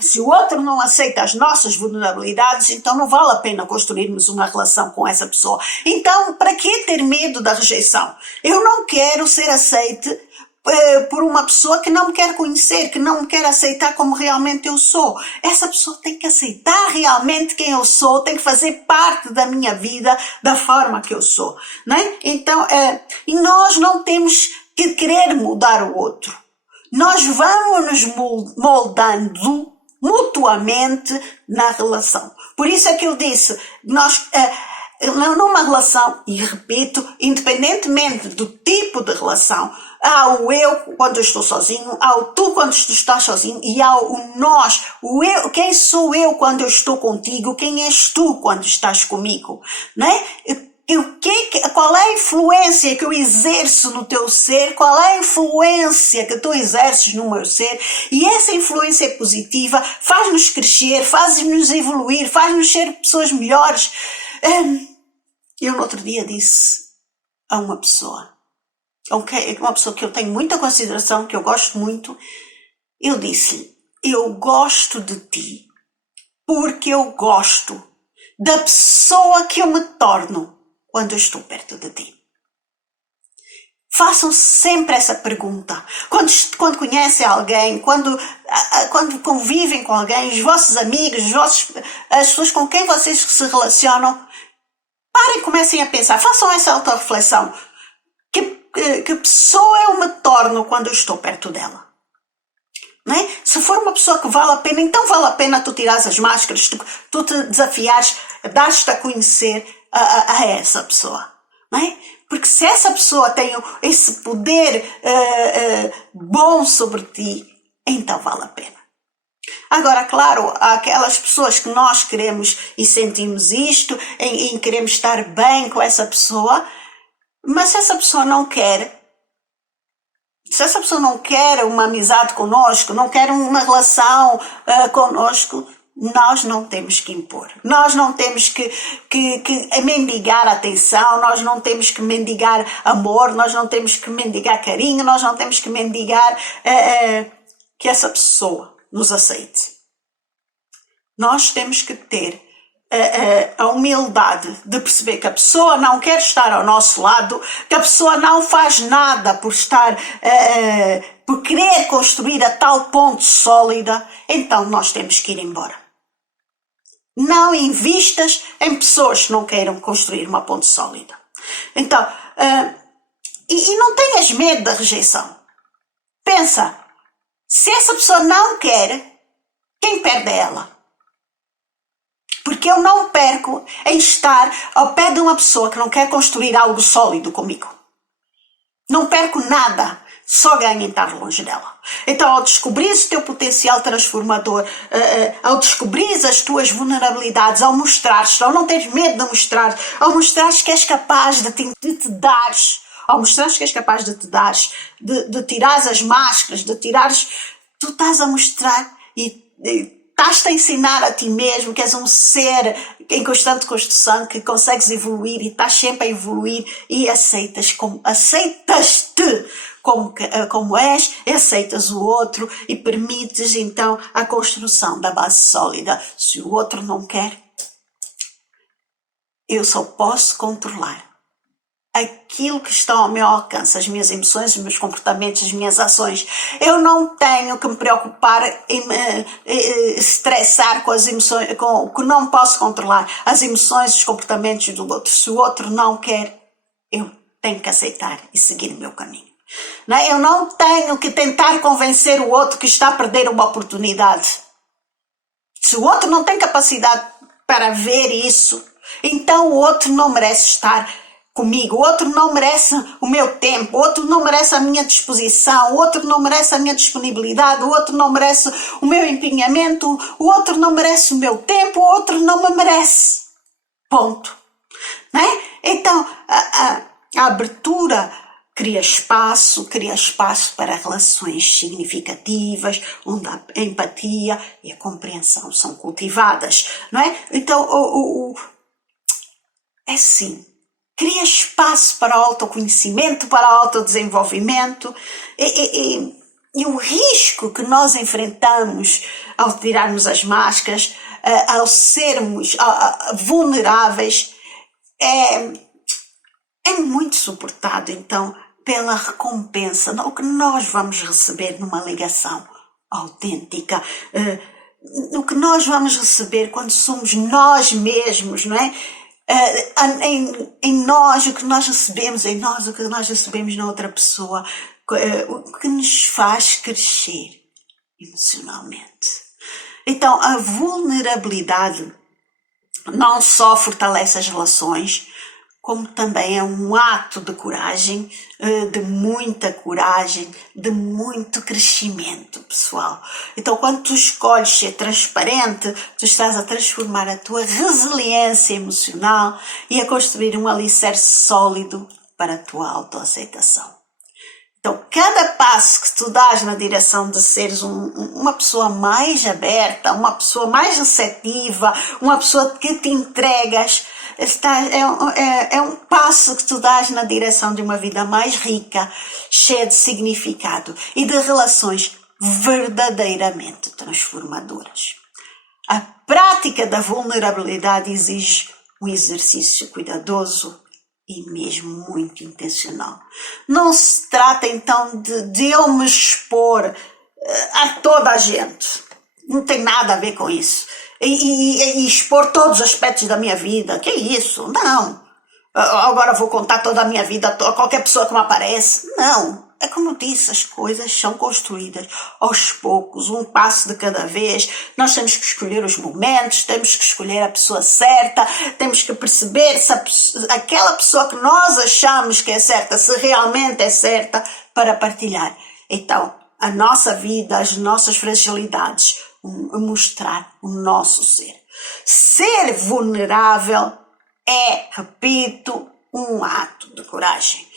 Se o outro não aceita as nossas vulnerabilidades, então não vale a pena construirmos uma relação com essa pessoa. Então, para que ter medo da rejeição? Eu não quero ser aceite por uma pessoa que não me quer conhecer, que não me quer aceitar como realmente eu sou. Essa pessoa tem que aceitar realmente quem eu sou, tem que fazer parte da minha vida da forma que eu sou, né? Então, e nós não temos que querer mudar o outro. Nós vamos nos moldando mutuamente na relação. Por isso é que eu disse, nós numa relação, e repito, independentemente do tipo de relação, há o eu quando eu estou sozinho, há o tu quando tu estás sozinho e há o nós, o eu, quem sou eu quando eu estou contigo, quem és tu quando estás comigo, né? Qual é a influência que eu exerço no teu ser, qual é a influência que tu exerces no meu ser, e essa influência positiva faz-nos crescer, faz-nos evoluir, faz-nos ser pessoas melhores. Eu no outro dia disse a uma pessoa que eu tenho muita consideração, que eu gosto muito, eu disse-lhe, eu gosto de ti porque eu gosto da pessoa que eu me torno quando eu estou perto de ti. Façam sempre essa pergunta. Quando conhecem alguém, quando convivem com alguém, os vossos amigos, as pessoas com quem vocês se relacionam, parem e comecem a pensar, façam essa autorreflexão. Que pessoa eu me torno quando eu estou perto dela? Não é? Se for uma pessoa que vale a pena, então vale a pena tu tirares as máscaras, tu te desafiares, dar-te a conhecer a essa pessoa. Não é? Porque se essa pessoa tem esse poder bom sobre ti, então vale a pena. Agora, claro, há aquelas pessoas que nós queremos e sentimos isto, em queremos estar bem com essa pessoa, mas se essa pessoa não quer uma amizade conosco, não quer uma relação conosco, nós não temos que impor. Nós não temos que mendigar atenção, nós não temos que mendigar amor, nós não temos que mendigar carinho, nós não temos que mendigar que essa pessoa nos aceite. Nós temos que ter a humildade de perceber que a pessoa não quer estar ao nosso lado, que a pessoa não faz nada por querer construir a tal ponte sólida, então nós temos que ir embora. Não invistas em pessoas que não queiram construir uma ponte sólida. Então, e não tenhas medo da rejeição. Pensa, se essa pessoa não quer, quem perde é ela. Porque eu não perco em estar ao pé de uma pessoa que não quer construir algo sólido comigo. Não perco nada, só ganho em estar longe dela. Então, ao descobrires o teu potencial transformador, ao descobrires as tuas vulnerabilidades, ao mostrares, ao não teres medo de mostrar, ao mostrares que és capaz de te dares, ao mostrares que és capaz de te dares, de tirares as máscaras, tu estás a mostrar e estás-te a ensinar a ti mesmo que és um ser em constante construção, que consegues evoluir e estás sempre a evoluir e aceitas-te como és, aceitas o outro e permites então a construção da base sólida. Se o outro não quer, eu só posso controlar aquilo que está ao meu alcance, as minhas emoções, os meus comportamentos, as minhas ações. Eu não tenho que me preocupar em me estressar com as emoções, com o que não posso controlar, as emoções, os comportamentos do outro. Se o outro não quer, eu tenho que aceitar e seguir o meu caminho. Não é? Eu não tenho que tentar convencer o outro que está a perder uma oportunidade. Se o outro não tem capacidade para ver isso, então o outro não merece estar comigo, o outro não merece o meu tempo, o outro não merece a minha disposição, o outro não merece a minha disponibilidade, o outro não merece o meu empenhamento, o outro não merece o meu tempo, o outro não me merece. Ponto. Não é? Então, a abertura cria espaço para relações significativas, onde a empatia e a compreensão são cultivadas, não é? Então, é assim. Cria espaço para o autoconhecimento, para o autodesenvolvimento. E o risco que nós enfrentamos ao tirarmos as máscaras, ao sermos vulneráveis, é muito suportado, então, pela recompensa, o que nós vamos receber numa ligação autêntica, o que nós vamos receber quando somos nós mesmos, não é? Em nós, o que nós recebemos em nós, o que nós recebemos na outra pessoa, o que nos faz crescer emocionalmente. Então, a vulnerabilidade não só fortalece as relações, como também é um ato de coragem, de muita coragem, de muito crescimento pessoal. Então, quando tu escolhes ser transparente, tu estás a transformar a tua resiliência emocional e a construir um alicerce sólido para a tua autoaceitação. Então, cada passo que tu dás na direção de seres uma pessoa mais aberta, uma pessoa mais receptiva, uma pessoa que te entregas, é um passo que tu dás na direção de uma vida mais rica, cheia de significado e de relações verdadeiramente transformadoras. A prática da vulnerabilidade exige um exercício cuidadoso e mesmo muito intencional. Não se trata então de eu me expor a toda a gente. Não tem nada a ver com isso. E expor todos os aspectos da minha vida. Que é isso? Não. Agora vou contar toda a minha vida a qualquer pessoa que me aparece. Não. É como disse, as coisas são construídas aos poucos, um passo de cada vez. Nós temos que escolher os momentos, temos que escolher a pessoa certa, temos que perceber se aquela pessoa que nós achamos que é certa, se realmente é certa para partilhar. Então, a nossa vida, as nossas fragilidades, mostrar o nosso ser. Ser vulnerável é, repito, um ato de coragem.